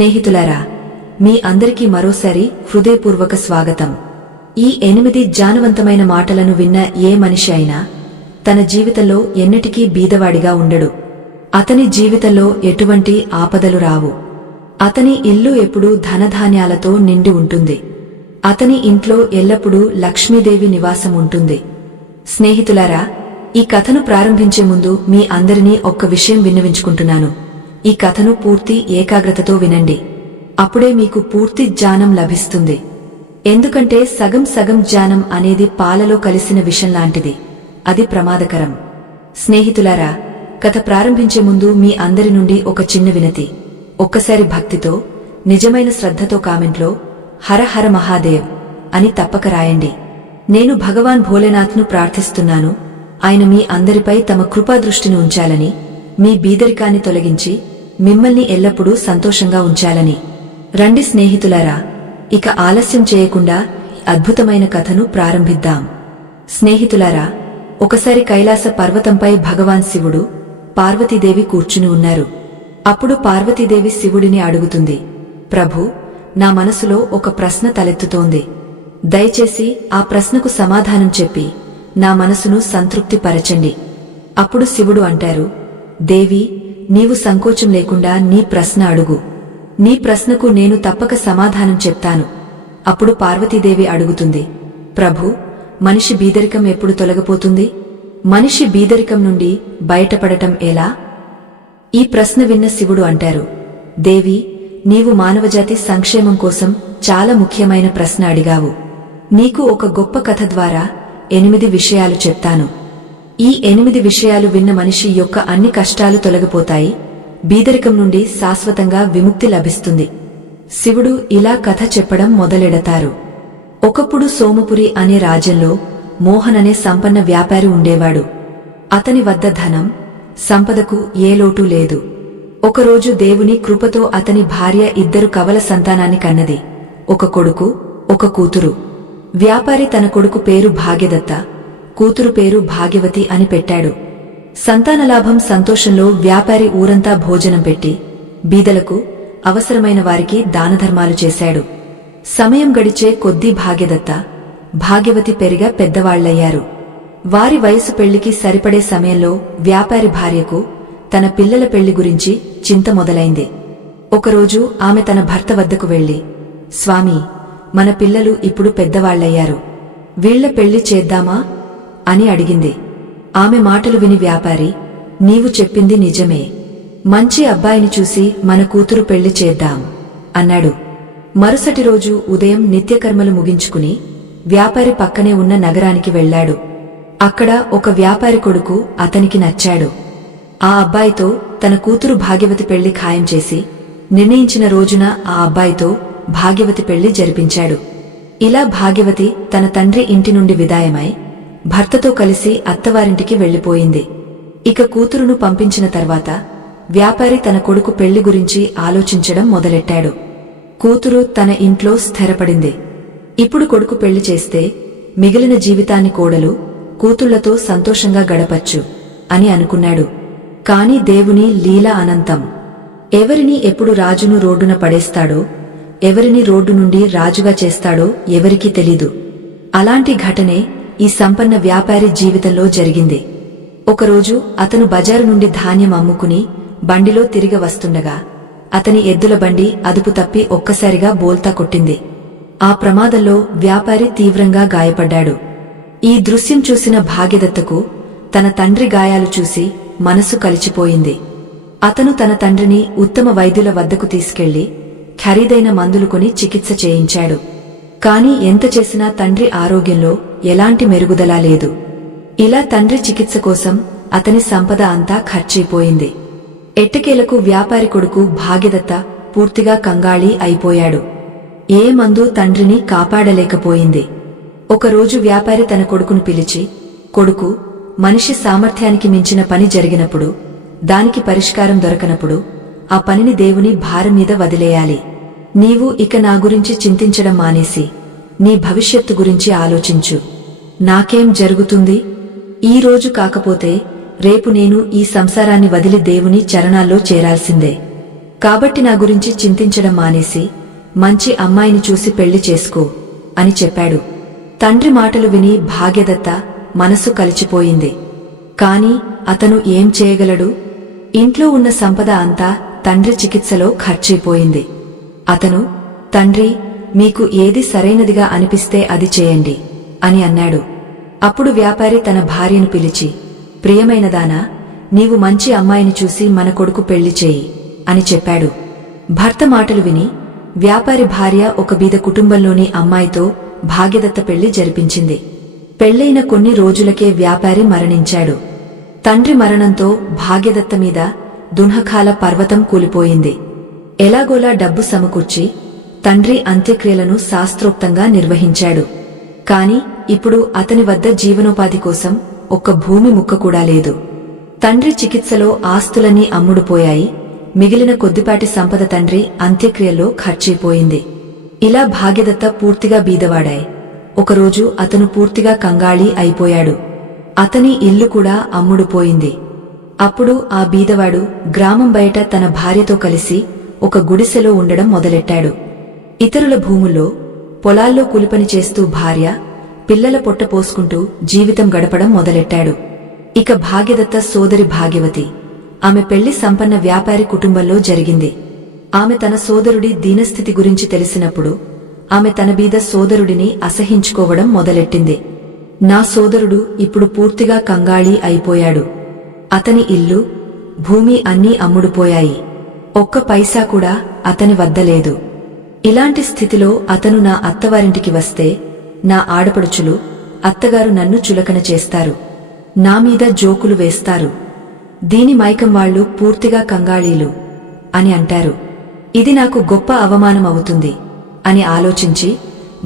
స్నేహితులారా, మీ అందరికీ మరోసారి హృదయపూర్వక స్వాగతం. ఈ 8 జ్ఞానవంతమైన మాటలను విన్న ఏ మనిషి అయినా తన జీవితంలో ఎన్నటికీ బీదవాడిగా ఉండడు. అతని జీవితంలో ఎటువంటి ఆపదలు రావు. అతని ఇల్లు ఎప్పుడూ ధనధాన్యాలతో నిండి ఉంటుంది. అతని ఇంట్లో ఎల్లప్పుడూ లక్ష్మీదేవి నివాసం ఉంటుంది. స్నేహితులారా, ఈ కథను ప్రారంభించే ముందు మీ అందరినీ ఒక్క విషయం విన్నవించుకుంటున్నాను. ఈ కథను పూర్తి ఏకాగ్రతతో వినండి. అప్పుడే మీకు పూర్తి జ్ఞానం లభిస్తుంది. ఎందుకంటే సగం సగం జ్ఞానం అనేది పాలలో కలిసిన విషం లాంటిది. అది ప్రమాదకరం. స్నేహితులారా, కథ ప్రారంభించే ముందు మీ అందరి నుండి ఒక చిన్న వినతి. ఒక్కసారి భక్తితో, నిజమైన శ్రద్ధతో కామెంట్లో హర హర మహాదేవ్ అని తప్పక రాయండి. నేను భగవాన్ భోలేనాథ్ను ప్రార్థిస్తున్నాను. ఆయన మీ అందరిపై తమ కృపాదృష్టిని ఉంచాలని, మీ బీదరికాన్ని తొలగించి మిమ్మల్ని ఎల్లప్పుడూ సంతోషంగా ఉంచాలని. రండి స్నేహితులారా, ఇక ఆలస్యం చేయకుండా అద్భుతమైన కథను ప్రారంభిద్దాం. స్నేహితులారా, ఒకసారి కైలాస పర్వతంపై భగవాన్ శివుడు, పార్వతీదేవి కూర్చుని ఉన్నారు. అప్పుడు పార్వతీదేవి శివుడిని అడుగుతుంది, ప్రభూ, నా మనసులో ఒక ప్రశ్న తలెత్తుతోంది. దయచేసి ఆ ప్రశ్నకు సమాధానం చెప్పి నా మనసును సంతృప్తిపరచండి. అప్పుడు శివుడు అంటారు, దేవి, నీవు సంకోచం లేకుండా నీ ప్రశ్న అడుగు. నీ ప్రశ్నకు నేను తప్పక సమాధానం చెప్తాను. అప్పుడు పార్వతీదేవి అడుగుతుంది, ప్రభూ, మనిషి బీదరికం ఎప్పుడు తొలగిపోతుంది? మనిషి బీదరికం నుండి బయటపడటం ఎలా? ఈ ప్రశ్న విన్న శివుడు అంటారు, దేవి, నీవు మానవజాతి సంక్షేమం కోసం చాలా ముఖ్యమైన ప్రశ్న అడిగావు. నీకు ఒక గొప్ప కథ ద్వారా 8 విషయాలు చెప్తాను. ఈ 8 విషయాలు విన్న మనిషి యొక్క అన్ని కష్టాలు తొలగిపోతాయి. బీదరికం నుండి శాశ్వతంగా విముక్తి లభిస్తుంది. శివుడు ఇలా కథ చెప్పడం మొదలెడతారు. ఒకప్పుడు సోమపురి అనే రాజ్యంలో మోహన్ అనే సంపన్న వ్యాపారి ఉండేవాడు. అతని వద్ద ధనం, సంపదకు ఏ లోటు లేదు. ఒకరోజు దేవుని కృపతో అతని భార్య 2 కవల సంతానాన్ని కన్నది. ఒక కొడుకు, ఒక కూతురు. వ్యాపారి తన కొడుకు పేరు భాగ్యదత్త, కూతురు పేరు భాగ్యవతి అని పెట్టాడు. సంతానలాభం సంతోషంలో వ్యాపారి ఊరంతా భోజనం పెట్టి బీదలకు, అవసరమైన వారికి దానధర్మాలు చేశాడు. సమయం గడిచే కొద్దీ భాగ్యదత్త, భాగ్యవతి పెరిగా పెద్దవాళ్లయ్యారు. వారి వయసు పెళ్లికి సరిపడే సమయంలో వ్యాపారి భార్యకు తన పిల్లల పెళ్లి గురించి చింత మొదలైంది. ఒకరోజు ఆమె తన భర్త వద్దకు వెళ్లి, స్వామీ, మన పిల్లలు ఇప్పుడు పెద్దవాళ్లయ్యారు. వీళ్ల పెళ్లి చేద్దామా అని అడిగింది. ఆమె మాటలు విని వ్యాపారి, నీవు చెప్పింది నిజమే. మంచి అబ్బాయిని చూసి మన కూతురు పెళ్లి చేద్దాం అన్నాడు. మరుసటి రోజు ఉదయం నిత్యకర్మలు ముగించుకుని వ్యాపారి పక్కనే ఉన్న నగరానికి వెళ్లాడు. అక్కడ ఒక వ్యాపారి కొడుకు అతనికి నచ్చాడు. ఆ అబ్బాయితో తన కూతురు భాగ్యవతి పెళ్లి ఖాయం చేసి నిర్ణయించిన రోజున ఆ అబ్బాయితో భాగ్యవతి పెళ్లి జరిపించాడు. ఇలా భాగ్యవతి తన తండ్రి ఇంటి నుండి విదాయమై భర్తతో కలిసి అత్తవారింటికి వెళ్లిపోయింది. ఇక కూతురును పంపించిన తర్వాత వ్యాపారి తన కొడుకు పెళ్లి గురించి ఆలోచించడం మొదలెట్టాడు. కూతురు తన ఇంట్లో స్థిరపడింది. ఇప్పుడు కొడుకు పెళ్లి చేస్తే మిగిలిన జీవితాన్ని కోడలు, కూతుళ్లతో సంతోషంగా గడపచ్చు అని అనుకున్నాడు. కాని దేవుని లీల అనంతం. ఎవరిని ఎప్పుడు రాజును రోడ్డున పడేస్తాడో, ఎవరిని రోడ్డు నుండి రాజుగా చేస్తాడో ఎవరికీ తెలీదు. అలాంటి ఘటనే ఈ సంపన్న వ్యాపారి జీవితంలో జరిగింది. ఒకరోజు అతను బజారు నుండి ధాన్యం అమ్ముకుని బండిలో తిరిగి వస్తుండగా అతని ఎద్దుల బండి అదుపు తప్పి ఒక్కసారిగా బోల్తా కొట్టింది. ఆ ప్రమాదంలో వ్యాపారి తీవ్రంగా గాయపడ్డాడు. ఈ దృశ్యం చూసిన భాగ్యదత్తకు తన తండ్రి గాయాలు చూసి మనసు కలిచిపోయింది. అతను తన తండ్రిని ఉత్తమ వైద్యుల వద్దకు తీసుకెళ్లి ఖరీదైన మందులు కొని చికిత్స చేయించాడు. కాని ఎంత చేసినా తండ్రి ఆరోగ్యంలో ఎలాంటి మెరుగుదల లేదు. ఇలా తండ్రి చికిత్స కోసం అతని సంపద అంతా ఖర్చయిపోయింది. ఎట్టకేలకు వ్యాపారి కొడుకు భాగ్యదత్త పూర్తిగా కంగాళీ అయిపోయాడు. ఏ మందు తండ్రిని కాపాడలేకపోయింది. ఒకరోజు వ్యాపారి తన కొడుకును పిలిచి, కొడుకు, మనిషి సామర్థ్యానికి మించిన పని జరిగినప్పుడు, దానికి పరిష్కారం దొరకనప్పుడు ఆ పనిని దేవుని భారం మీద వదిలేయాలి. నీవు ఇక నా గురించి చింతించడం మానేసి నీ భవిష్యత్తు గురించి ఆలోచించు. నాకేం జరుగుతుంది? ఈ రోజు కాకపోతే రేపు నేను ఈ సంసారాన్ని వదిలి దేవుని చరణాల్లో చేరాల్సిందే. కాబట్టి నా గురించి చింతించడం మానేసి మంచి అమ్మాయిని చూసి పెళ్లి చేసుకో అని చెప్పాడు. తండ్రి మాటలు విని భాగ్యదత్త మనసు కలిచిపోయింది. కాని అతను ఏం చేయగలడు? ఇంట్లో ఉన్న సంపద అంతా తండ్రి చికిత్సలో ఖర్చయిపోయింది. అతను, తండ్రి, మీకు ఏది సరైనదిగా అనిపిస్తే అది చేయండి అని అన్నాడు. అప్పుడు వ్యాపారి తన భార్యను పిలిచి, ప్రియమైనదానా, నీవు మంచి అమ్మాయిని చూసి మన కొడుకు పెళ్లి చేయి అని చెప్పాడు. భర్త మాటలు విని వ్యాపారి భార్య ఒక బీద కుటుంబంలోని అమ్మాయితో భాగ్యదత్త పెళ్లి జరిపించింది. పెళ్లైన కొన్ని రోజులకే వ్యాపారి మరణించాడు. తండ్రి మరణంతో భాగ్యదత్త మీద దున్హఖాల పర్వతం కూలిపోయింది. ఎలాగోలా డబ్బు సమకూర్చి తండ్రి అంత్యక్రియలను శాస్త్రోక్తంగా నిర్వహించాడు. కాని ఇప్పుడు అతని వద్ద జీవనోపాధి కోసం ఒక్క భూమి ముక్క కూడా లేదు. తండ్రి చికిత్సలో ఆస్తులన్నీ అమ్ముడుపోయాయి. మిగిలిన కొద్దిపాటి సంపద తండ్రి అంత్యక్రియల్లో ఖర్చయిపోయింది. ఇలా భాగ్యదత్త పూర్తిగా బీదవాడాయి. ఒకరోజు అతను పూర్తిగా కంగాళీ అయిపోయాడు. అతని ఇల్లు కూడా అమ్ముడుపోయింది. అప్పుడు ఆ బీదవాడు గ్రామం బయట తన భార్యతో కలిసి ఒక గుడిసెలో ఉండడం మొదలెట్టాడు. ఇతరుల భూముల్లో, పొలాల్లో కూలిపని చేస్తూ భార్య, పిల్లల పొట్ట పోసుకుంటూ జీవితం గడపడం మొదలెట్టాడు. ఇక భాగ్యదత్త సోదరి భాగ్యవతి, ఆమె పెళ్లి సంపన్న వ్యాపారి కుటుంబంలో జరిగింది. ఆమె తన సోదరుడి దీనస్థితి గురించి తెలిసినప్పుడు ఆమె తన బీద సోదరుడిని అసహించుకోవడం మొదలెట్టింది. నా సోదరుడు ఇప్పుడు పూర్తిగా కంగాళీ అయిపోయాడు. అతని ఇల్లు, భూమి అన్నీ అమ్ముడుపోయాయి. ఒక్క పైసా కూడా అతని వద్ద లేదు. ఇలాంటి స్థితిలో అతను నా అత్తవారింటికి వస్తే నా ఆడపడుచులు, అత్తగారు నన్ను చులకన చేస్తారు, నా మీద జోకులు వేస్తారు. దీని మైకం వాళ్లు పూర్తిగా కంగాళీలు అని అంటారు. ఇది నాకు గొప్ప అవమానం అవుతుంది అని ఆలోచించి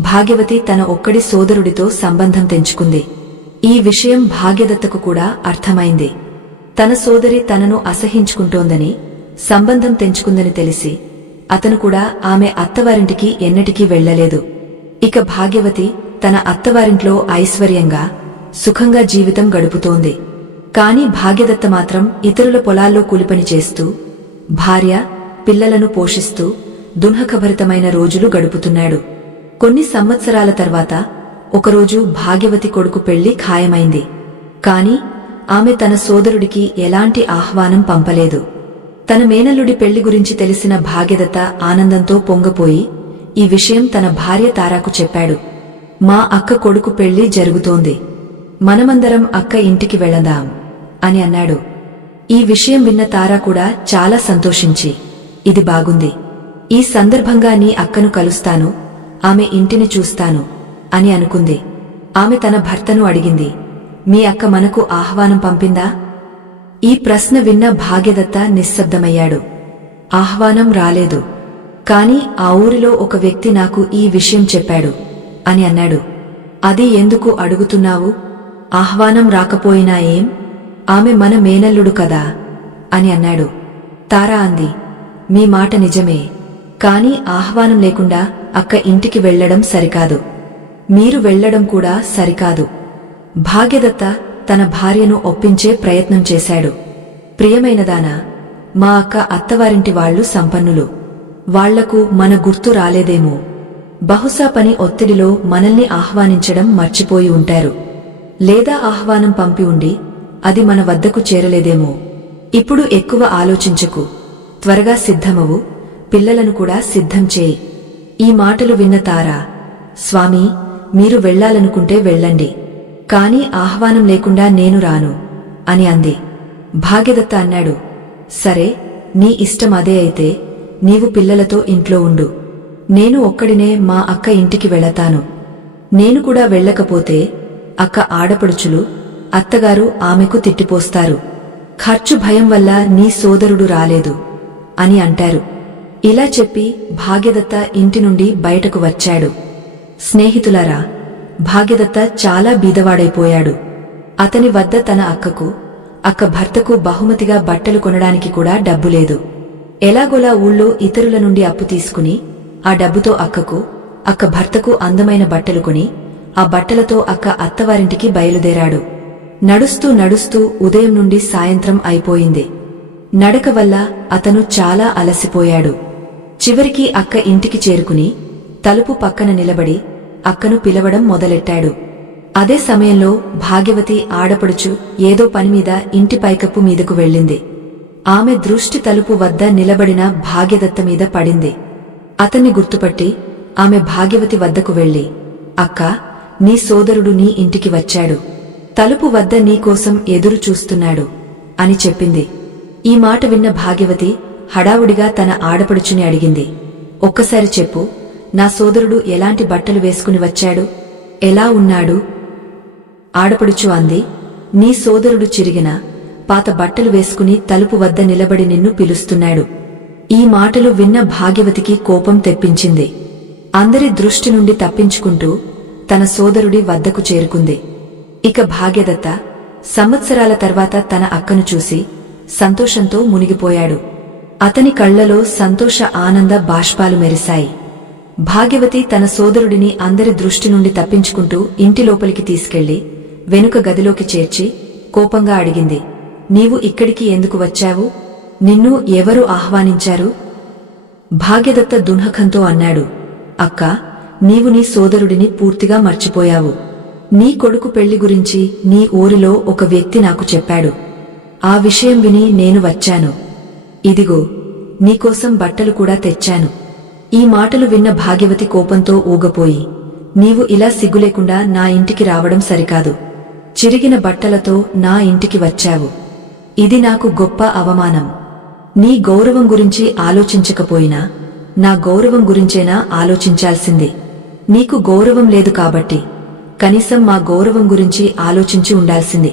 భాగ్యవతి తన ఒక్కడి సోదరుడితో సంబంధం తెంచుకుంది. ఈ విషయం భాగ్యదత్తకు కూడా అర్థమైంది. తన సోదరి తనను అసహించుకుంటోందని, సంబంధం తెంచుకుందని తెలిసి అతను కూడా ఆమె అత్తవారింటికి ఎన్నటికీ వెళ్లలేదు. ఇక భాగ్యవతి తన అత్తవారింట్లో ఐశ్వర్యంగా, సుఖంగా జీవితం గడుపుతోంది. కాని భాగ్యదత్త మాత్రం ఇతరుల పొలాల్లో కూలిపని చేస్తూ, భార్య, పిల్లలను పోషిస్తూ దున్హఖభరితమైన రోజులు గడుపుతున్నాడు. కొన్ని సంవత్సరాల తర్వాత ఒకరోజు భాగ్యవతి కొడుకు పెళ్లి ఖాయమైంది. కాని ఆమె తన సోదరుడికి ఎలాంటి ఆహ్వానం పంపలేదు. తన మేనల్లుడి పెళ్లి గురించి తెలిసిన భాగ్యదత్త ఆనందంతో పొంగపోయి ఈ విషయం తన భార్య తారాకు చెప్పాడు. మా అక్క కొడుకు పెళ్లి జరుగుతోంది, మనమందరం అక్క ఇంటికి వెళదాం అని అన్నాడు. ఈ విషయం విన్న తారా కూడా చాలా సంతోషించి, ఇది బాగుంది, ఈ సందర్భంగా నీ అక్కను కలుస్తాను, ఆమె ఇంటిని చూస్తాను అని అనుకుంది. ఆమె తన భర్తను అడిగింది, మీ అక్క మనకు ఆహ్వానం పంపిందా? ఈ ప్రశ్న విన్న భాగ్యదత్త నిశ్శబ్దమయ్యాడు. ఆహ్వానం రాలేదు, కాని ఆ ఊరిలో ఒక వ్యక్తి నాకు ఈ విషయం చెప్పాడు అని అన్నాడు. అది ఎందుకు అడుగుతున్నావు? ఆహ్వానం రాకపోయినా ఏం, ఆమె మన మేనల్లుడు కదా అని అన్నాడు. తారా అంది, మీ మాట నిజమే, కాని ఆహ్వానం లేకుండా అక్క ఇంటికి వెళ్లడం సరికాదు, మీరు వెళ్లడం కూడా సరికాదు. భాగ్యదత్త తన భార్యను ఒప్పించే ప్రయత్నం చేశాడు. ప్రియమైనదానా, మా అక్క అత్తవారింటి వాళ్లు సంపన్నులు, వాళ్లకు మన గుర్తు రాలేదేమో, బహుశా పని ఒత్తిడిలో మనల్ని ఆహ్వానించడం మర్చిపోయి ఉంటారు, లేదా ఆహ్వానం పంపి ఉండి అది మన వద్దకు చేరలేదేమో. ఇప్పుడు ఎక్కువ ఆలోచించకు, త్వరగా సిద్ధమవు, పిల్లలను కూడా సిద్ధం చేయి. ఈ మాటలు విన్న తారా, స్వామీ, మీరు వెళ్లాలనుకుంటే వెళ్ళండి, కాని ఆహ్వానం లేకుండా నేను రాను అని అంది. భాగ్యదత్త అన్నాడు, సరే, నీ ఇష్టం అదే అయితే నీవు పిల్లలతో ఇంట్లో ఉండు, నేను ఒక్కడినే మా అక్క ఇంటికి వెళతాను. నేను కూడా వెళ్ళకపోతే అక్క ఆడపడుచులు, అత్తగారు ఆమెకు తిట్టిపోస్తారు, ఖర్చు భయం వల్ల నీ సోదరుడు రాలేదు అని అంటారు. ఇలా చెప్పి భాగ్యదత్త ఇంటి నుండి బయటకు వచ్చాడు. స్నేహితులారా, భాగ్యదత్త చాలా బీదవాడైపోయాడు. అతని వద్ద తన అక్కకు, అక్క భర్తకు బహుమతిగా బట్టలు కొనడానికి కూడా డబ్బు లేదు. ఎలాగోలా ఊళ్ళో ఇతరుల నుండి అప్పు తీసుకుని ఆ డబ్బుతో అక్కకు, అక్క భర్తకు అందమైన బట్టలు కొని ఆ బట్టలతో అక్క అత్తవారింటికి బయలుదేరాడు. నడుస్తూ నడుస్తూ ఉదయం నుండి సాయంత్రం అయిపోయింది. నడక వల్ల అతను చాలా అలసిపోయాడు. చివరికి అక్క ఇంటికి చేరుకుని తలుపు పక్కన నిలబడి అక్కను పిలవడం మొదలెట్టాడు. అదే సమయంలో భాగ్యవతి ఆడపడుచు ఏదో పనిమీద ఇంటి పైకప్పు మీదకు వెళ్ళింది. ఆమె దృష్టి తలుపు వద్ద నిలబడిన భాగ్యదత్త మీద పడింది. అతన్ని గుర్తుపట్టి ఆమె భాగ్యవతి వద్దకు వెళ్లి, అక్కా, నీ సోదరుడు నీ ఇంటికి వచ్చాడు. తలుపు వద్ద నీకోసం ఎదురు చూస్తున్నాడు అని చెప్పింది. ఈ మాట విన్న భాగ్యవతి హడావుడిగా తన ఆడపడుచుని అడిగింది, ఒక్కసారి చెప్పు, నా సోదరుడు ఎలాంటి బట్టలు వేసుకుని వచ్చాడు, ఎలా ఉన్నాడు? ఆడపడుచు అంది, నీ సోదరుడు చిరిగిన పాత బట్టలు వేసుకుని తలుపు వద్ద నిలబడి నిన్ను పిలుస్తున్నాడు. ఈ మాటలు విన్న భాగ్యవతికి కోపం తెప్పించింది. అందరి దృష్టి నుండి తప్పించుకుంటూ తన సోదరుడి వద్దకు చేరుకుంది. ఇక భాగ్యదత్త సంవత్సరాల తర్వాత తన అక్కను చూసి సంతోషంతో మునిగిపోయాడు. అతని కళ్లలో సంతోష ఆనంద బాష్పాలు మెరిశాయి. భాగ్యవతి తన సోదరుడిని అందరి దృష్టి నుండి తప్పించుకుంటూ ఇంటి లోపలికి తీసుకెళ్లి వెనుక గదిలోకి చేర్చి కోపంగా అడిగింది, నీవు ఇక్కడికి ఎందుకు వచ్చావు? నిన్ను ఎవరు ఆహ్వానించారు? భాగ్యదత్త దున్హకంతో అన్నాడు, అక్కా, నీవు నీ సోదరుడిని పూర్తిగా మర్చిపోయావు. నీ కొడుకు పెళ్లి గురించి నీ ఊరిలో ఒక వ్యక్తి నాకు చెప్పాడు. ఆ విషయం విని నేను వచ్చాను. ఇదిగో, నీకోసం బట్టలు కూడా తెచ్చాను. ఈ మాటలు విన్న భాగ్యవతి కోపంతో ఊగపోయి, నీవు ఇలా సిగ్గులేకుండా నా ఇంటికి రావడం సరికాదు. చిరిగిన బట్టలతో నా ఇంటికి వచ్చావు. ఇది నాకు గొప్ప అవమానం. నీ గౌరవం గురించి ఆలోచించకపోయినా నా గౌరవం గురించేనా ఆలోచించాల్సింది. నీకు గౌరవం లేదు కాబట్టి కనీసం మా గౌరవం గురించి ఆలోచించి ఉండాల్సింది.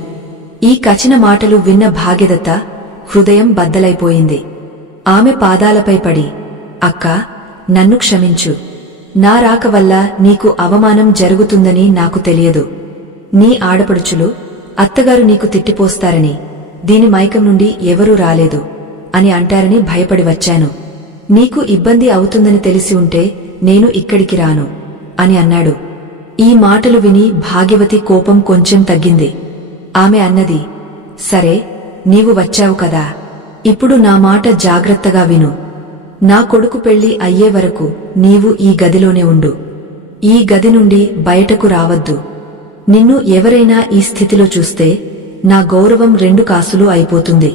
ఈ కచిన మాటలు విన్న భాగ్యదత్త హృదయం బద్దలైపోయింది. ఆమె పాదాలపై పడి, అక్కా, నన్ను క్షమించు. నా రాక వల్ల నీకు అవమానం జరుగుతుందని నాకు తెలియదు. నీ ఆడపడుచులు అత్తగారు నీకు తిట్టిపోస్తారని, దీని మైకం నుండి ఎవరూ రాలేదు అని అంటారని భయపడి వచ్చాను. నీకు ఇబ్బంది అవుతుందని తెలిసి ఉంటే నేను ఇక్కడికి రాను అని అన్నాడు. ఈ మాటలు విని భాగ్యవతి కోపం కొంచెం తగ్గింది. ఆమె అన్నది, సరే, నీవు వచ్చావు కదా, ఇప్పుడు నా మాట జాగ్రత్తగా విను. నా కొడుకు పెళ్లి అయ్యే వరకు నీవు ఈ గదిలోనే ఉండు. ఈ గది నుండి బయటకు రావద్దు. నిన్ను ఎవరైనా ఈ స్థితిలో చూస్తే నా గౌరవం 2 కాసులు అయిపోతుంది.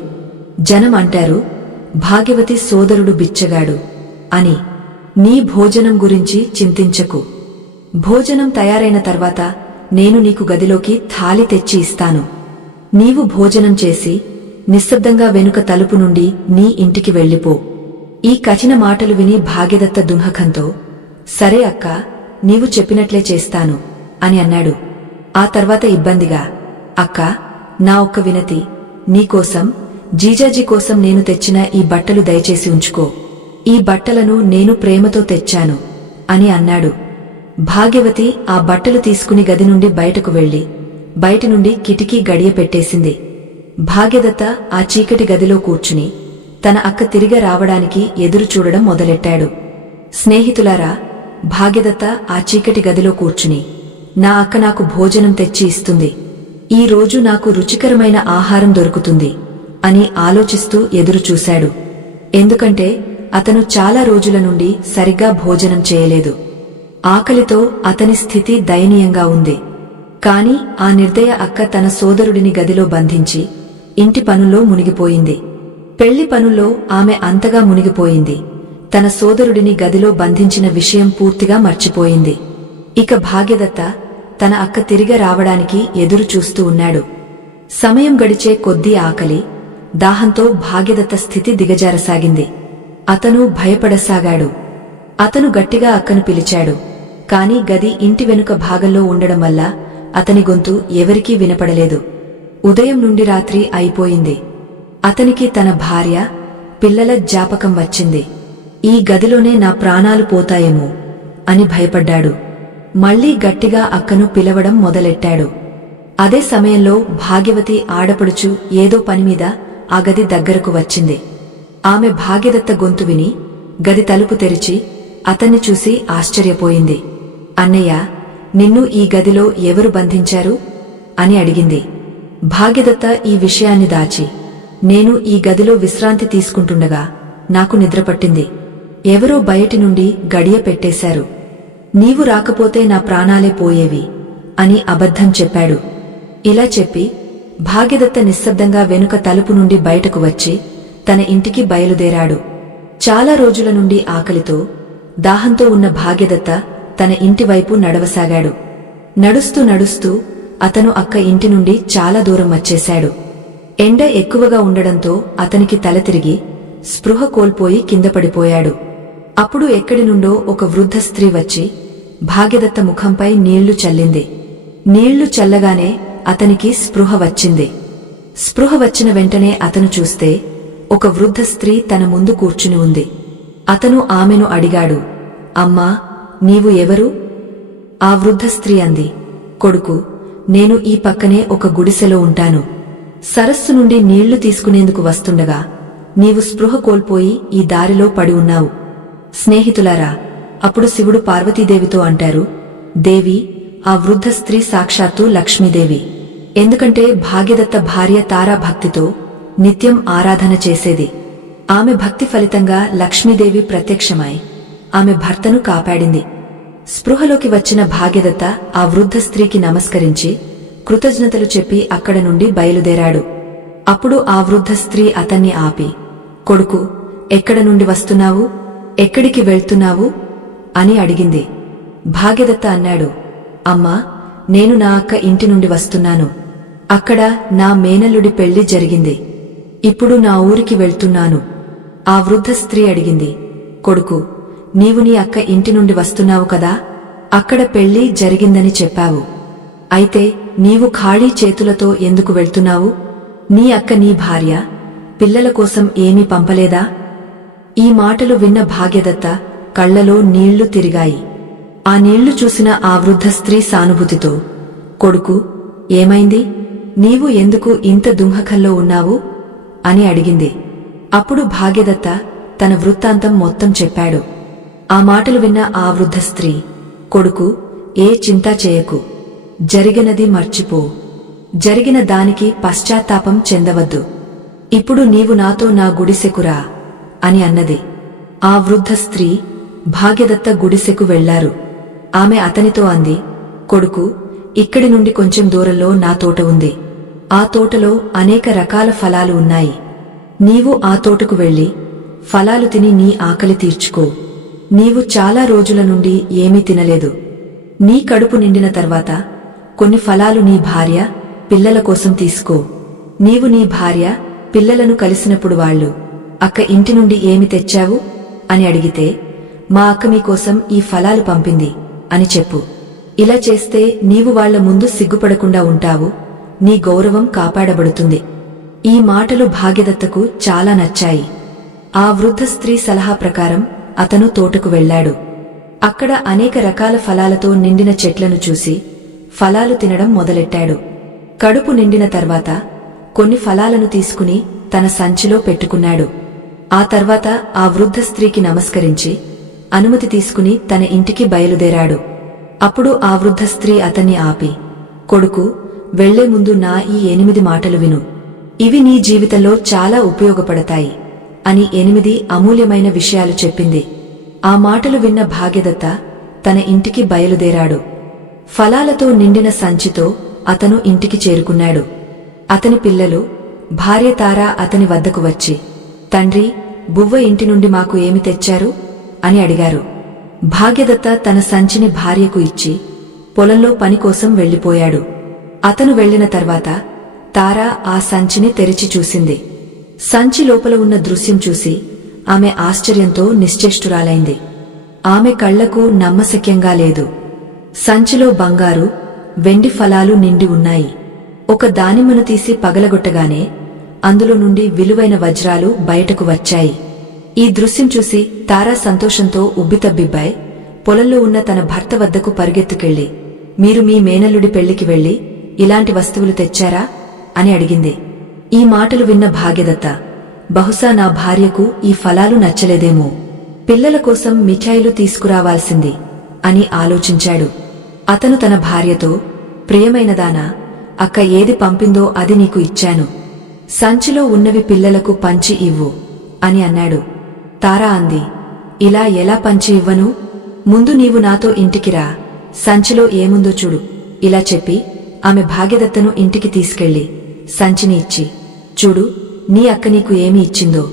జనం అంటారు, భాగ్యవతి సోదరుడు బిచ్చగాడు అని. నీ భోజనం గురించి చింతించకు. భోజనం తయారైన తర్వాత నేను నీకు గదిలోకి థాలి తెచ్చి ఇస్తాను. నీవు భోజనం చేసి నిశ్శబ్దంగా వెనుక తలుపు నుండి నీ ఇంటికి వెళ్ళిపో. ఈ కఠిన మాటలు విని భాగ్యదత్త దున్హకంతో, సరే అక్కా, నీవు చెప్పినట్లే చేస్తాను అని అన్నాడు. ఆ తర్వాత ఇబ్బందిగా, అక్కా, నా ఒక్క వినతి, నీకోసం, జీజాజీ కోసం నేను తెచ్చిన ఈ బట్టలు దయచేసి ఉంచుకో. ఈ బట్టలను నేను ప్రేమతో తెచ్చాను అని అన్నాడు. భాగ్యవతి ఆ బట్టలు తీసుకుని గది నుండి బయటకు వెళ్లి బయటి నుండి కిటికీ గడియ పెట్టేసింది. భాగ్యదత్త ఆ చీకటి గదిలో కూర్చుని తన అక్క తిరిగి రావడానికి ఎదురు చూడడం మొదలెట్టాడు. స్నేహితులారా, భాగ్యదత్త ఆ చీకటి గదిలో కూర్చుని, నా అక్క నాకు భోజనం తెచ్చి ఇస్తుంది, ఈ రోజు నాకు రుచికరమైన ఆహారం దొరుకుతుంది అని ఆలోచిస్తూ ఎదురుచూశాడు. ఎందుకంటే అతను చాలా రోజుల నుండి సరిగ్గా భోజనం చేయలేదు. ఆకలితో అతని స్థితి దయనీయంగా ఉంది. కాని ఆ నిర్దయ అక్క తన సోదరుడిని గదిలో బంధించి ఇంటి పనుల్లో మునిగిపోయింది. పెళ్లి పనుల్లో ఆమె అంతగా మునిగిపోయింది, తన సోదరుడిని గదిలో బంధించిన విషయం పూర్తిగా మర్చిపోయింది. ఇక భాగ్యదత్త తన అక్క తిరిగి రావడానికి ఎదురు చూస్తూ ఉన్నాడు. సమయం గడిచే కొద్దీ ఆకలి, దాహంతో భాగ్యదత్త స్థితి దిగజారసాగింది. అతను భయపడసాగాడు. అతను గట్టిగా అక్కను పిలిచాడు. కాని గది ఇంటి వెనుక భాగంలో ఉండడం వల్ల అతని గొంతు ఎవరికీ వినపడలేదు. ఉదయం నుండి రాత్రి అయిపోయింది. అతనికి తన భార్య, పిల్లల జ్ఞాపకం వచ్చింది. ఈ గదిలోనే నా ప్రాణాలు పోతాయేమో అని భయపడ్డాడు. మళ్లీ గట్టిగా అక్కను పిలవడం మొదలెట్టాడు. అదే సమయంలో భాగ్యవతి ఆడపడుచు ఏదో పనిమీద ఆ గది దగ్గరకు వచ్చింది. ఆమె భాగ్యదత్త గొంతు విని గది తలుపు తెరిచి అతన్ని చూసి ఆశ్చర్యపోయింది. అన్నయ్య, నిన్ను ఈ గదిలో ఎవరు బంధించారు అని అడిగింది. భాగ్యదత్త ఈ విషయాన్ని దాచి నేను ఈ గదిలో విశ్రాంతి తీసుకుంటుండగా నాకు నిద్రపట్టింది. ఎవరో బయటి నుండి గడియ పెట్టేశారు. నీవు రాకపోతే నా ప్రాణాలే పోయేవి అని అబద్ధం చెప్పాడు. ఇలా చెప్పి భాగ్యదత్త నిశ్శబ్దంగా వెనుక తలుపు నుండి బయటకు వచ్చి తన ఇంటికి బయలుదేరాడు. చాలా రోజుల నుండి ఆకలితో దాహంతో ఉన్న భాగ్యదత్త తన ఇంటివైపు నడవసాగాడు. నడుస్తూ నడుస్తూ అతను అక్క ఇంటి నుండి చాలా దూరం వచ్చేశాడు. ఎండ ఎక్కువగా ఉండడంతో అతనికి తల తిరిగి స్పృహ కోల్పోయి కింద పడిపోయాడు. అప్పుడు ఎక్కడి నుండో ఒక వృద్ధ స్త్రీ వచ్చి భాగ్యదత్త ముఖంపై నీళ్లు చల్లింది. నీళ్లు చల్లగానే అతనికి స్పృహ వచ్చింది. స్పృహ వచ్చిన వెంటనే అతను చూస్తే ఒక వృద్ధ స్త్రీ తన ముందు కూర్చుని ఉంది. అతను ఆమెను అడిగాడు, అమ్మా, నీవు ఎవరు? ఆ వృద్ధ స్త్రీ అంది, కొడుకు, నేను ఈ పక్కనే ఒక గుడిసెలో ఉంటాను. సరస్సు నుండి నీళ్లు తీసుకునేందుకు వస్తుండగా నీవు స్పృహ కోల్పోయి ఈ దారిలో పడి ఉన్నావు. స్నేహితులారా, అప్పుడు శివుడు పార్వతీదేవితో అంటారు, దేవి, ఆ వృద్ధ స్త్రీ సాక్షాత్తు లక్ష్మీదేవి. ఎందుకంటే భాగ్యదత్త భార్య తారా భక్తితో నిత్యం ఆరాధన చేసేది. ఆమె భక్తి ఫలితంగా లక్ష్మీదేవి ప్రత్యక్షమై ఆమె భర్తను కాపాడింది. స్పృహలోకి వచ్చిన భాగ్యదత్త ఆ వృద్ధ స్త్రీకి నమస్కరించి కృతజ్ఞతలు చెప్పి అక్కడ నుండి బయలుదేరాడు. అప్పుడు ఆ వృద్ధ స్త్రీ అతన్ని ఆపి, కొడుకు, ఎక్కడ నుండి వస్తున్నావు? ఎక్కడికి వెళ్తున్నావు అని అడిగింది. భాగ్యదత్త అన్నాడు, అమ్మా, నేను నా అక్క ఇంటి నుండి వస్తున్నాను. అక్కడ నా మేనల్లుడి పెళ్లి జరిగింది. ఇప్పుడు నా ఊరికి వెళ్తున్నాను. ఆ వృద్ధ స్త్రీ అడిగింది, కొడుకు, నీవు నీ అక్క ఇంటి నుండి వస్తున్నావు కదా, అక్కడ పెళ్లి జరిగిందని చెప్పావు. అయితే నీవు ఖాళీ చేతులతో ఎందుకు వెళ్తున్నావు? నీ అక్క నీ భార్య పిల్లల కోసం ఏమీ పంపలేదా? ఈ మాటలు విన్న భాగ్యదత్త కళ్లలో నీళ్లు తిరిగాయి. ఆ నీళ్లు చూసిన ఆ వృద్ధ స్త్రీ సానుభూతితో, కొడుకు, ఏమైంది? నీవు ఎందుకు ఇంత దుంహకంలో ఉన్నావు అని అడిగింది. అప్పుడు భాగ్యదత్త తన వృత్తాంతం మొత్తం చెప్పాడు. ఆ మాటలు విన్న ఆ వృద్ధ స్త్రీ, కొడుకు, ఏ చింతా చేయకు. జరిగినది మర్చిపో. జరిగిన దానికి పశ్చాత్తాపం చెందవద్దు. ఇప్పుడు నీవు నాతో నా గుడిసెకురా అని అన్నది. ఆ వృద్ధ స్త్రీ భాగ్యదత్త గుడిసెకు వెళ్లారు. ఆమె అతనితో అంది, కొడుకు, ఇక్కడి నుండి కొంచెం దూరంలో నా తోట ఉంది. ఆ తోటలో అనేక రకాల ఫలాలు ఉన్నాయి. నీవు ఆ తోటకు వెళ్లి ఫలాలు తిని నీ ఆకలి తీర్చుకో. నీవు చాలా రోజుల నుండి ఏమీ తినలేదు. నీ కడుపు నిండిన తర్వాత కొన్ని ఫలాలు నీ భార్య పిల్లల కోసం తీసుకో. నీవు నీ భార్య పిల్లలను కలిసినప్పుడు వాళ్ళు, అక్క ఇంటి నుండి ఏమి తెచ్చావు అని అడిగితే, మా అక్క మీకోసం ఈ ఫలాలు పంపింది అని చెప్పు. ఇలా చేస్తే నీవు వాళ్ల ముందు సిగ్గుపడకుండా ఉంటావు. నీ గౌరవం కాపాడబడుతుంది. ఈ మాటలు భాగ్యదత్తకు చాలా నచ్చాయి. ఆ వృద్ధ స్త్రీ సలహా ప్రకారం అతను తోటకు వెళ్లాడు. అక్కడ అనేక రకాల ఫలాలతో నిండిన చెట్లను చూసి ఫలాలు తినడం మొదలెట్టాడు. కడుపు నిండిన తర్వాత కొన్ని ఫలాలను తీసుకుని తన సంచిలో పెట్టుకున్నాడు. ఆ తర్వాత ఆ వృద్ధ స్త్రీకి నమస్కరించి అనుమతి తీసుకుని తన ఇంటికి బయలుదేరాడు. అప్పుడు ఆ వృద్ధ స్త్రీ అతన్ని ఆపి, కొడుకు, వెళ్లే ముందు నా ఈ 8 మాటలు విను. ఇవి నీ జీవితంలో చాలా ఉపయోగపడతాయి అని 8 అమూల్యమైన విషయాలు చెప్పింది. ఆ మాటలు విన్న భాగ్యదత్త తన ఇంటికి బయలుదేరాడు. ఫలాలతో నిండిన సంచితో అతను ఇంటికి చేరుకున్నాడు. అతని పిల్లలు, భార్య తారా అతని వద్దకు వచ్చి, తండ్రి, బువ్వ ఇంటి నుండి మాకు ఏమి తెచ్చారు అని అడిగారు. భాగ్యదత్త తన సంచిని భార్యకు ఇచ్చి పొలంలో పనికోసం వెళ్లిపోయాడు. అతను వెళ్లిన తర్వాత తారా ఆ సంచిని తెరిచి చూసింది. సంచి లోపల ఉన్న దృశ్యం చూసి ఆమె ఆశ్చర్యంతో నిశ్చేష్టురాలైంది. ఆమె కళ్లకు నమ్మశక్యంగా లేదు. సంచిలో బంగారు, వెండి ఫలాలు నిండి ఉన్నాయి. ఒక దానిమ్మను తీసి పగలగొట్టగానే అందులో నుండి విలువైన వజ్రాలు బయటకు వచ్చాయి. ఈ దృశ్యం చూసి తారా సంతోషంతో ఉబ్బితబ్బిబ్బాయ్ పొలంలో ఉన్న తన భర్త వద్దకు పరిగెత్తుకెళ్లి, మీరు మీ మేనల్లుడి పెళ్లికి వెళ్లి ఇలాంటి వస్తువులు తెచ్చారా అని అడిగింది. ఈ మాటలు విన్న భాగ్యదత్త, బహుశా నా భార్యకు ఈ ఫలాలు నచ్చలేదేమో, పిల్లల కోసం మిఠాయిలు తీసుకురావాల్సింది అని ఆలోచించాడు. అతను తన భార్యతో, ప్రియమైనదానా, అక్క ఏది పంపిందో అది నీకు ఇచ్చాను. సంచిలో ఉన్నవి పిల్లలకు పంచి ఇవ్వు అని అన్నాడు. తారా అంది, ఇలా ఎలా పంచి ఇవ్వను? ముందు నీవు నాతో ఇంటికి రా, సంచిలో ఏముందో చూడు. ఇలా చెప్పి ఆమె భాగ్యదత్తను ఇంటికి తీసుకెళ్లి సంచిని ఇచ్చి, చూడు నీ అక్క నీకు ఏమి ఇచ్చిందో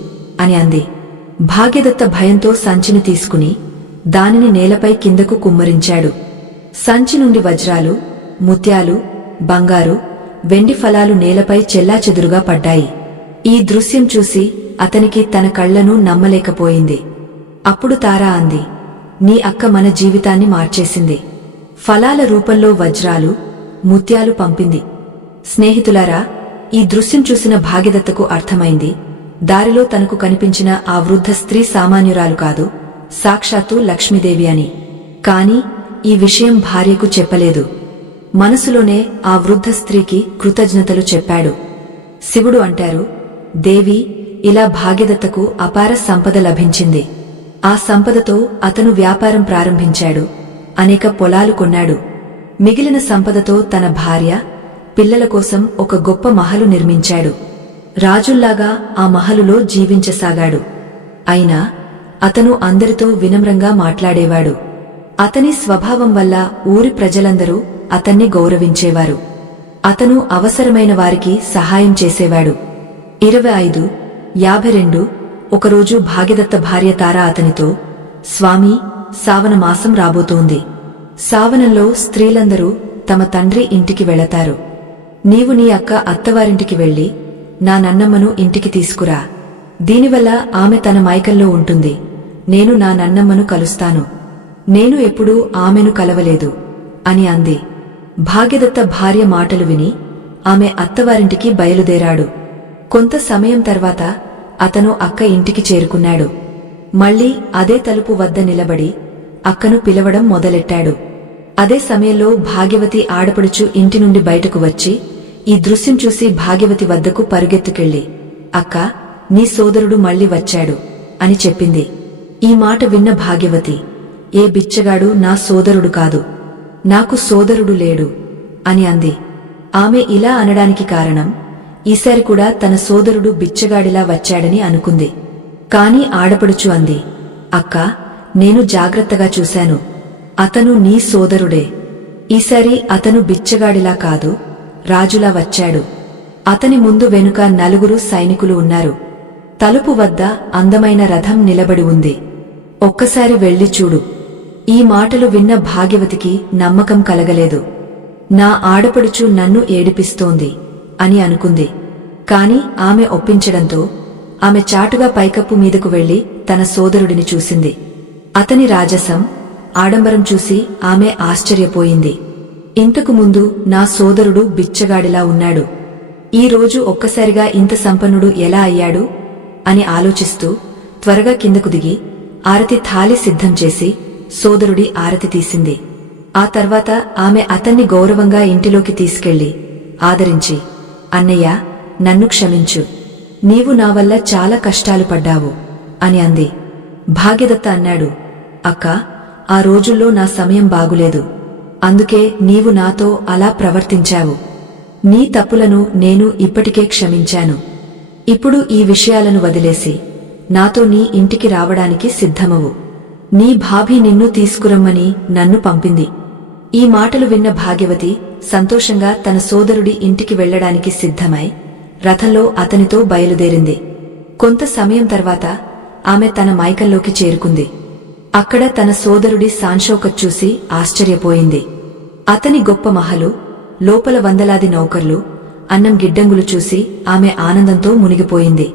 అని అంది. భాగ్యదత్త భయంతో సంచిని తీసుకుని దానిని నేలపై కిందకు కుమ్మరించాడు. సంచి నుండి వజ్రాలు, ముత్యాలు, బంగారు, వెండి ఫలాలు నేలపై చెల్లాచెదురుగా పడ్డాయి. ఈ దృశ్యం చూసి అతనికి తన కళ్లను నమ్మలేకపోయింది. అప్పుడు తారా అంది, నీ అక్క మన జీవితాన్ని మార్చేసింది. ఫలాల రూపంలో వజ్రాలు, ముత్యాలు పంపింది. స్నేహితులారా, ఈ దృశ్యం చూసిన భాగ్యదత్తకు అర్థమైంది, దారిలో తనకు కనిపించిన ఆ వృద్ధ స్త్రీ సామాన్యురాలు కాదు, సాక్షాత్తు లక్ష్మీదేవి అని. కాని ఈ విషయం భార్యకు చెప్పలేదు. మనసులోనే ఆ వృద్ధ స్త్రీకి కృతజ్ఞతలు చెప్పాడు. శివుడు అంటారు, దేవి, ఇలా భాగ్యదత్తకు అపార సంపద లభించింది. ఆ సంపదతో అతను వ్యాపారం ప్రారంభించాడు, అనేక పొలాలు కొన్నాడు. మిగిలిన సంపదతో తన భార్య, పిల్లల కోసం ఒక గొప్ప మహలు నిర్మించాడు. రాజుల్లాగా ఆ మహలులో జీవించసాగాడు. అయినా అతను అందరితో వినమ్రంగా మాట్లాడేవాడు. అతని స్వభావం వల్ల ఊరి ప్రజలందరూ అతన్ని గౌరవించేవారు. అతను అవసరమైన వారికి సహాయం చేసేవాడు. 2552 ఒకరోజు భాగ్యదత్త భార్య తారా అతనితో, స్వామీ, సావన మాసం రాబోతోంది. సావనంలో స్త్రీలందరూ తమ తండ్రి ఇంటికి వెళతారు. నీవు నీ అక్క అత్తవారింటికి వెళ్లి నా నన్నమ్మను ఇంటికి తీసుకురా. దీనివల్ల ఆమె తన మైకల్లో ఉంటుంది. నేను నా నన్నమ్మను కలుస్తాను. నేను ఎప్పుడూ ఆమెను కలవలేదు అని అంది. భాగ్యదత్త భార్య మాటలు విని ఆమె అత్తవారింటికి బయలుదేరాడు. కొంత సమయం తర్వాత అతను అక్క ఇంటికి చేరుకున్నాడు. మళ్లీ అదే తలుపు వద్ద నిలబడి అక్కను పిలవడం మొదలెట్టాడు. అదే సమయంలో భాగ్యవతి ఆడపడుచు ఇంటి నుండి బయటకు వచ్చి ఈ దృశ్యం చూసి భాగ్యవతి వద్దకు పరుగెత్తుకెళ్లి, అక్కా, నీ సోదరుడు మళ్లీ వచ్చాడు అని చెప్పింది. ఈ మాట విన్న భాగ్యవతి, ఏ బిచ్చగాడు నా సోదరుడు కాదు, నాకు సోదరుడు లేడు అని అంది. ఆమె ఇలా అనడానికి కారణం, ఈసారి కూడా తన సోదరుడు బిచ్చగాడిలా వచ్చాడని అనుకుంది. కాని ఆడపడుచు అంది, అక్కా, నేను జాగ్రత్తగా చూశాను. అతను నీ సోదరుడే. ఈసారి అతను బిచ్చగాడిలా కాదు, రాజులా వచ్చాడు. అతని ముందు వెనుక 4 సైనికులు ఉన్నారు. తలుపు వద్ద అందమైన రథం నిలబడి ఉంది. ఒక్కసారి వెళ్లి చూడు. ఈ మాటలు విన్న భాగ్యవతికి నమ్మకం కలగలేదు. నా ఆడపడుచు నన్ను ఏడిపిస్తోంది అని అనుకుంది. కాని ఆమె ఒప్పించడంతో ఆమె చాటుగా పైకప్పు మీదకు వెళ్లి తన సోదరుడిని చూసింది. అతని రాజసం, ఆడంబరం చూసి ఆమె ఆశ్చర్యపోయింది. ఇంతకు ముందు నా సోదరుడు బిచ్చగాడిలా ఉన్నాడు. ఈ రోజు ఒక్కసారిగా ఇంత సంపన్నుడు ఎలా అయ్యాడు అని ఆలోచిస్తూ త్వరగా కిందకు దిగి ఆరతి థాలి సిద్ధం చేసి సోదరుడి ఆరతి తీసింది. ఆ తర్వాత ఆమె అతన్ని గౌరవంగా ఇంటిలోకి తీసుకెళ్లి ఆదరించి, అన్నయ్య, నన్ను క్షమించు. నీవు నా వల్ల చాలా కష్టాలు పడ్డావు అని అంది. భాగ్యదత్త అన్నాడు, అక్కా, ఆ రోజుల్లో నా సమయం బాగులేదు. అందుకే నీవు నాతో అలా ప్రవర్తించావు. నీ తప్పులను నేను ఇప్పటికే క్షమించాను. ఇప్పుడు ఈ విషయాలను వదిలేసి నాతో నీ ఇంటికి రావడానికి సిద్ధమవు. నీ భాభి నిన్ను తీసుకురమ్మని నన్ను పంపింది. ఈ మాటలు విన్న భాగ్యవతి సంతోషంగా తన సోదరుడి ఇంటికి వెళ్లడానికి సిద్ధమై రథంలో అతనితో బయలుదేరింది. కొంత సమయం తర్వాత ఆమె తన మైకల్లోకి చేరుకుంది. అక్కడ తన సోదరుడి సాంశోకత్ చూసి ఆశ్చర్యపోయింది. అతని గొప్ప మహలు, లోపల వందలాది నౌకర్లు, అన్నం గిడ్డంగులు చూసి ఆమె ఆనందంతో మునిగిపోయింది.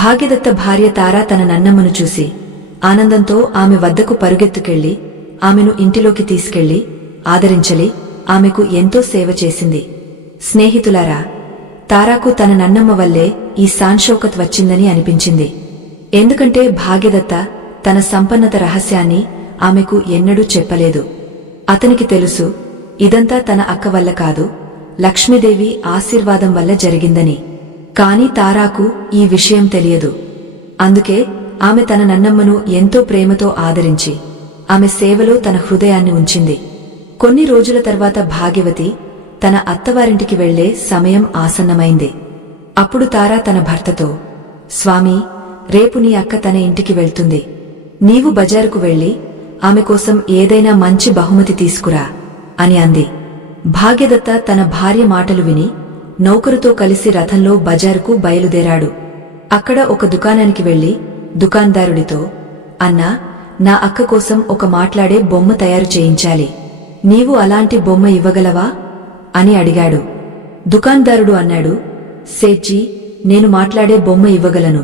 భాగ్యదత్త భార్య తారా తన నన్నమ్మను చూసి ఆనందంతో ఆమె వద్దకు పరుగెత్తుకెళ్లి ఆమెను ఇంటిలోకి తీసుకెళ్లి ఆదరించలి ఆమెకు ఎంతో సేవ చేసింది. స్నేహితులారా, తారాకు తన నన్నమ్మ వల్లే ఈ సాంశోకత్ వచ్చిందని అనిపించింది. ఎందుకంటే భాగ్యదత్త తన సంపన్నత రహస్యాన్ని ఆమెకు ఎన్నడూ చెప్పలేదు. అతనికి తెలుసు, ఇదంతా తన అక్క వల్ల కాదు, లక్ష్మీదేవి ఆశీర్వాదం వల్ల జరిగిందని. కాని తారాకు ఈ విషయం తెలియదు. అందుకే ఆమె తన నన్నమ్మను ఎంతో ప్రేమతో ఆదరించి ఆమె సేవలో తన హృదయాన్ని ఉంచింది. కొన్ని రోజుల తర్వాత భాగ్యవతి తన అత్తవారింటికి వెళ్లే సమయం ఆసన్నమైంది. అప్పుడు తార తన భర్తతో, స్వామీ, రేపు నీ అక్క తన ఇంటికి వెళ్తుంది. నీవు బజారుకు వెళ్లి ఆమె కోసం ఏదైనా మంచి బహుమతి తీసుకురా అని అంది. భాగ్యదత్త తన భార్య మాటలు విని నౌకరుతో కలిసి రథంలో బజారుకు బయలుదేరాడు. అక్కడ ఒక దుకాణానికి వెళ్లి దుకాందారుడితో, అన్నా, నా అక్క కోసం ఒక మాట్లాడే బొమ్మ తయారు చేయించాలి. నీవు అలాంటి బొమ్మ ఇవ్వగలవా అని అడిగాడు. దుకాందారుడు అన్నాడు, సేట్జీ, నేను మాట్లాడే బొమ్మ ఇవ్వగలను,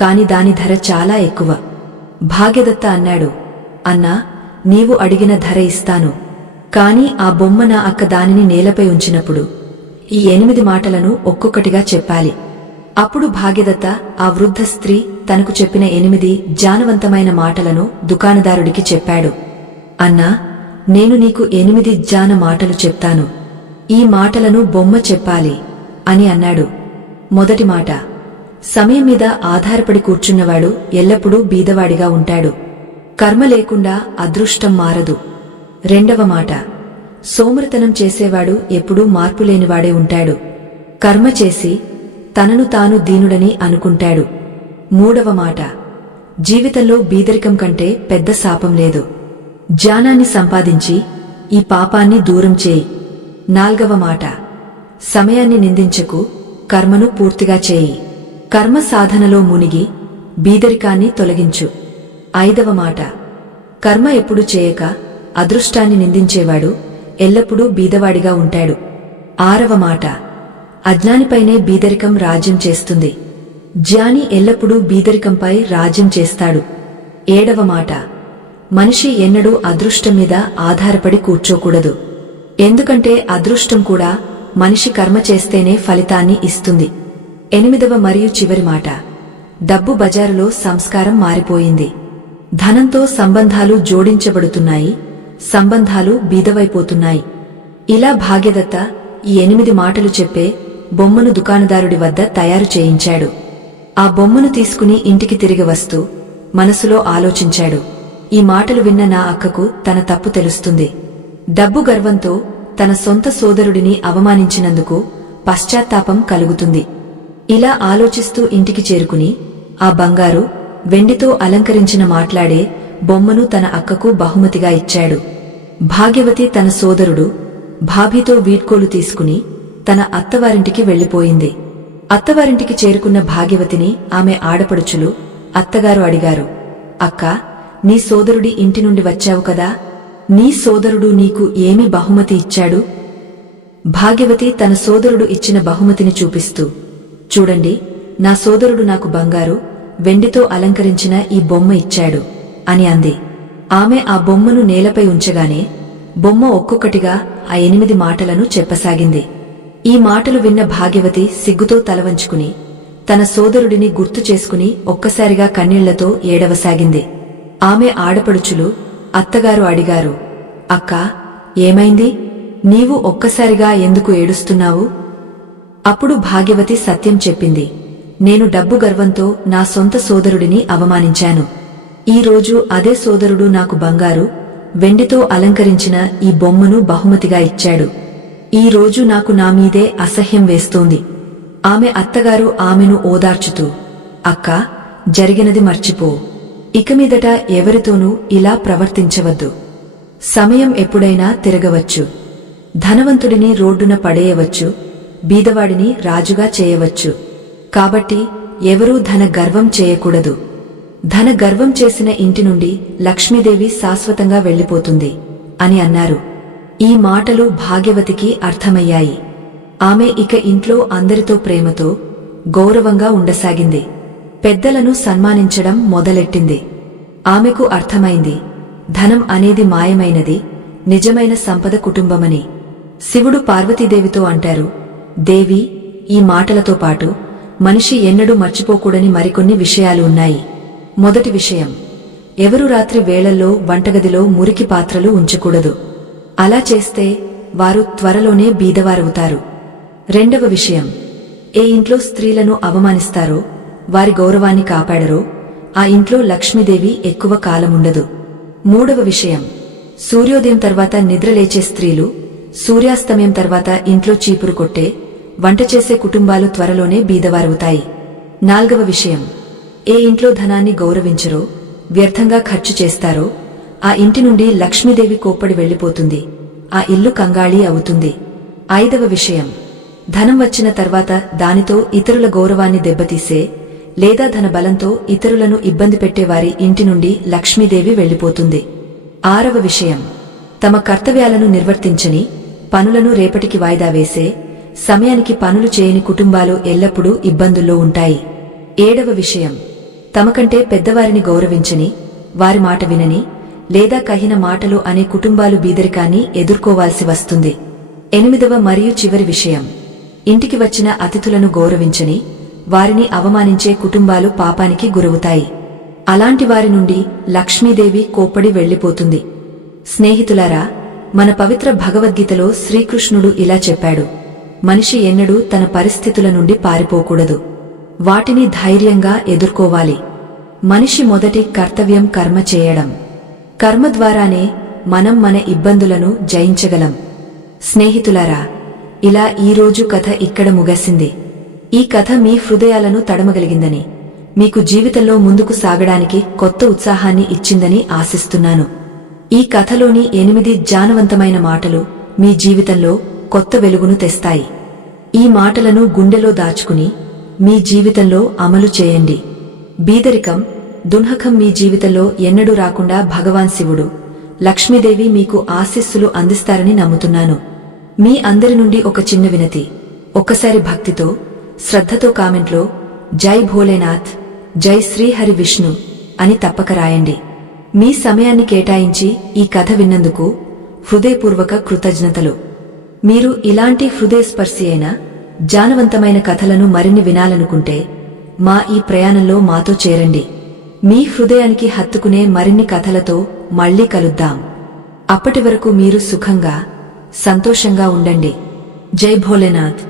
కాని దాని ధర చాలా ఎక్కువ. భాగ్యదత్త అన్నాడు, అన్నా, నీవు అడిగిన ధర ఇస్తాను, కాని ఆ బొమ్మ నా అక్క దానిని నేలపై ఉంచినప్పుడు ఈ 8 మాటలను ఒక్కొక్కటిగా చెప్పాలి. అప్పుడు భాగ్యదత్త ఆ వృద్ధ స్త్రీ తనకు చెప్పిన 8 జానవంతమైన మాటలను దుకాణదారుడికి చెప్పాడు. అన్నా, నేను నీకు 8 జాన మాటలు చెప్తాను. ఈ మాటలను బొమ్మ చెప్పాలి అని అన్నాడు. మొదటి మాట, సమయం మీద ఆధారపడి కూర్చున్నవాడు ఎల్లప్పుడూ బీదవాడిగా ఉంటాడు. కర్మ లేకుండా అదృష్టం మారదు. రెండవ మాట, సోమరితనం చేసేవాడు ఎప్పుడూ మార్పులేనివాడే ఉంటాడు. కర్మ చేసి తనను తాను దీనుడని అనుకుంటాడు. మూడవ మాట, జీవితంలో బీదరికం కంటే పెద్ద శాపం లేదు. జ్ఞానాన్ని సంపాదించి ఈ పాపాన్ని దూరం చేయి. నాల్గవ మాట, సమయాన్ని నిందించకు, కర్మను పూర్తిగా చేయి. కర్మ సాధనలో మునిగి బీదరికాన్ని తొలగించు. ఐదవ మాట, కర్మ ఎప్పుడు చేయక అదృష్టాన్ని నిందించేవాడు ఎల్లప్పుడూ బీదవాడిగా ఉంటాడు. ఆరవ మాట, అజ్ఞానిపైనే బీదరికం రాజ్యం చేస్తుంది. జ్ఞాని ఎల్లప్పుడూ బీదరికంపై రాజ్యం చేస్తాడు. ఏడవ మాట, మనిషి ఎన్నడూ అదృష్టం మీద ఆధారపడి కూర్చోకూడదు. ఎందుకంటే అదృష్టం కూడా మనిషి కర్మ చేస్తేనే ఫలితాన్ని ఇస్తుంది. ఎనిమిదవ మరియు చివరి మాట, డబ్బు బజారులో సంస్కారం మారిపోయింది. ధనంతో సంబంధాలు జోడించబడుతున్నాయి, సంబంధాలు బీదవైపోతున్నాయి. ఇలా భాగ్యదత్త ఈ 8 మాటలు చెప్పే బొమ్మను దుకాణదారుడి వద్ద తయారు చేయించాడు. ఆ బొమ్మను తీసుకుని ఇంటికి తిరిగి వస్తూ మనసులో ఆలోచించాడు, ఈ మాటలు విన్న నా అక్కకు తన తప్పు తెలుస్తుంది. డబ్బు గర్వంతో తన సొంత సోదరుడిని అవమానించినందుకు పశ్చాత్తాపం కలుగుతుంది. ఇలా ఆలోచిస్తూ ఇంటికి చేరుకుని ఆ బంగారు, వెండితో అలంకరించిన మాట్లాడే బొమ్మను తన అక్కకు బహుమతిగా ఇచ్చాడు. భాగ్యవతి తన సోదరుడు భాభితో వీడ్కోలు తీసుకుని తన అత్తవారింటికి వెళ్లిపోయింది. అత్తవారింటికి చేరుకున్న భాగ్యవతిని ఆమె ఆడపడుచులు అత్తగారు అడిగారు, అక్కా, నీ సోదరుడి ఇంటి నుండి వచ్చావు కదా, నీ సోదరుడు నీకు ఏమి బహుమతి ఇచ్చాడు? భాగ్యవతి తన సోదరుడు ఇచ్చిన బహుమతిని చూపిస్తూ, చూడండి, నా సోదరుడు నాకు బంగారు, వెండితో అలంకరించిన ఈ బొమ్మ ఇచ్చాడు అని అంది. ఆమె ఆ బొమ్మను నేలపై ఉంచగానే బొమ్మ ఒక్కొక్కటిగా ఆ 8 మాటలను చెప్పసాగింది. ఈ మాటలు విన్న భాగ్యవతి సిగ్గుతో తలవంచుకుని తన సోదరుడిని గుర్తు చేసుకుని ఒక్కసారిగా కన్నీళ్లతో ఏడవసాగింది. ఆమె ఆడపడుచులు అత్తగారు అడిగారు, అక్కా, ఏమైంది? నీవు ఒక్కసారిగా ఎందుకు ఏడుస్తున్నావు? అప్పుడు భాగ్యవతి సత్యం చెప్పింది, నేను డబ్బు గర్వంతో నా సొంత సోదరుడిని అవమానించాను. ఈరోజు అదే సోదరుడు నాకు బంగారు, వెండితో అలంకరించిన ఈ బొమ్మను బహుమతిగా ఇచ్చాడు. ఈ రోజు నాకు నా మీదే అసహ్యం వేస్తోంది. ఆమె అత్తగారు ఆమెను ఓదార్చుతూ, అక్కా, జరిగినది మర్చిపో. ఇక మీదట ఎవరితోనూ ఇలా ప్రవర్తించవద్దు. సమయం ఎప్పుడైనా తిరగవచ్చు. ధనవంతుడిని రోడ్డున పడేయవచ్చు, బీదవాడిని రాజుగా చేయవచ్చు. కాబట్టి ఎవరూ ధన గర్వం చేయకూడదు. ధన గర్వం చేసిన ఇంటి నుండి లక్ష్మీదేవి శాశ్వతంగా వెళ్లిపోతుంది అని అన్నారు. ఈ మాటలు భాగ్యవతికి అర్థమయ్యాయి. ఆమె ఇక ఇంట్లో అందరితో ప్రేమతో, గౌరవంగా ఉండసాగింది. పెద్దలను సన్మానించడం మొదలెట్టింది. ఆమెకు అర్థమైంది, ధనం అనేది మాయమైనది, నిజమైన సంపద కుటుంబమని. శివుడు పార్వతీదేవితో అంటారు, దేవి, ఈ మాటలతో పాటు మనిషి ఎన్నడూ మర్చిపోకూడని మరికొన్ని విషయాలు ఉన్నాయి. మొదటి విషయం, ఎవరు రాత్రి వేళల్లో వంటగదిలో మురికి పాత్రలు ఉంచకూడదు. అలా చేస్తే వారు త్వరలోనే బీదవారవుతారు. రెండవ విషయం, ఏ ఇంట్లో స్త్రీలను అవమానిస్తారో, వారి గౌరవాన్ని కాపాడరో ఆ ఇంట్లో లక్ష్మీదేవి ఎక్కువ కాలముండదు. మూడవ విషయం, సూర్యోదయం తర్వాత నిద్రలేచే స్త్రీలు, సూర్యాస్తమయం తర్వాత ఇంట్లో చీపురు కొట్టే, వంట చేసే కుటుంబాలు త్వరలోనే బీదవారవుతాయి. 4వ విషయం, ఏ ఇంట్లో ధనాన్ని గౌరవించరో, వ్యర్థంగా ఖర్చు చేస్తారో ఆ ఇంటి నుండి లక్ష్మీదేవి కోప్పడి వెళ్లిపోతుంది. ఆ ఇల్లు కంగాళీ అవుతుంది. 5వ విషయం, ధనం వచ్చిన తర్వాత దానితో ఇతరుల గౌరవాన్ని దెబ్బతీసే లేదా ధన బలంతో ఇతరులను ఇబ్బంది పెట్టేవారి ఇంటి నుండి లక్ష్మీదేవి వెళ్లిపోతుంది. 6వ విషయం, తమ కర్తవ్యాలను నిర్వర్తించని, పనులను రేపటికి వాయిదా వేసే, సమయానికి పనులు చేయని కుటుంబాలు ఎల్లప్పుడూ ఇబ్బందుల్లో ఉంటాయి. 7వ విషయం, తమకంటే పెద్దవారిని గౌరవించని, వారి మాట వినని లేదా కహిన మాటలు అనే కుటుంబాలు బీదరికాన్ని ఎదుర్కోవాల్సి వస్తుంది. 8వ మరియు చివరి విషయం, ఇంటికి వచ్చిన అతిథులను గౌరవించని, వారిని అవమానించే కుటుంబాలు పాపానికి గురవుతాయి. అలాంటి వారి నుండి లక్ష్మీదేవి కోప్పడి వెళ్లిపోతుంది. స్నేహితులారా, మన పవిత్ర భగవద్గీతలో శ్రీకృష్ణుడు ఇలా చెప్పాడు, మనిషి ఎన్నడూ తన పరిస్థితుల నుండి పారిపోకూడదు, వాటిని ధైర్యంగా ఎదుర్కోవాలి. మనిషి మొదటి కర్తవ్యం కర్మ చేయడం. కర్మ ద్వారానే మనం మన ఇబ్బందులను జయించగలం. స్నేహితులారా, ఇలా ఈరోజు కథ ఇక్కడ ముగిసింది. ఈ కథ మీ హృదయాలను తడమగలిగిందని, మీకు జీవితంలో ముందుకు సాగడానికి కొత్త ఉత్సాహాన్ని ఇచ్చిందని ఆశిస్తున్నాను. ఈ కథలోని 8 జ్ఞానవంతమైన మాటలు మీ జీవితంలో కొత్త వెలుగును తెస్తాయి. ఈ మాటలను గుండెలో దాచుకుని మీ జీవితంలో అమలు చేయండి. బీదరికం, దున్హకం మీ జీవితంలో ఎన్నడూ రాకుండా భగవాన్ శివుడు, లక్ష్మీదేవి మీకు ఆశీస్సులు అందిస్తారని నమ్ముతున్నాను. మీ అందరి నుండి ఒక చిన్న వినతి, ఒక్కసారి భక్తితో, శ్రద్ధతో కామెంట్లో జై భోలేనాథ్, జై శ్రీహరి విష్ణు అని తప్పక రాయండి. మీ సమయాన్ని కేటాయించి ఈ కథ విన్నందుకు హృదయపూర్వక కృతజ్ఞతలు. మీరు ఇలాంటి హృదయస్పర్శి అయిన జ్ఞానవంతమైన కథలను మరిన్ని వినాలనుకుంటే మా ఈ ప్రయాణంలో మాతో చేరండి. మీ హృదయానికి హత్తుకునే మరిన్ని కథలతో మళ్లీ కలుద్దాం. అప్పటి వరకు మీరు సుఖంగా, సంతోషంగా ఉండండి. జై భోలేనాథ్.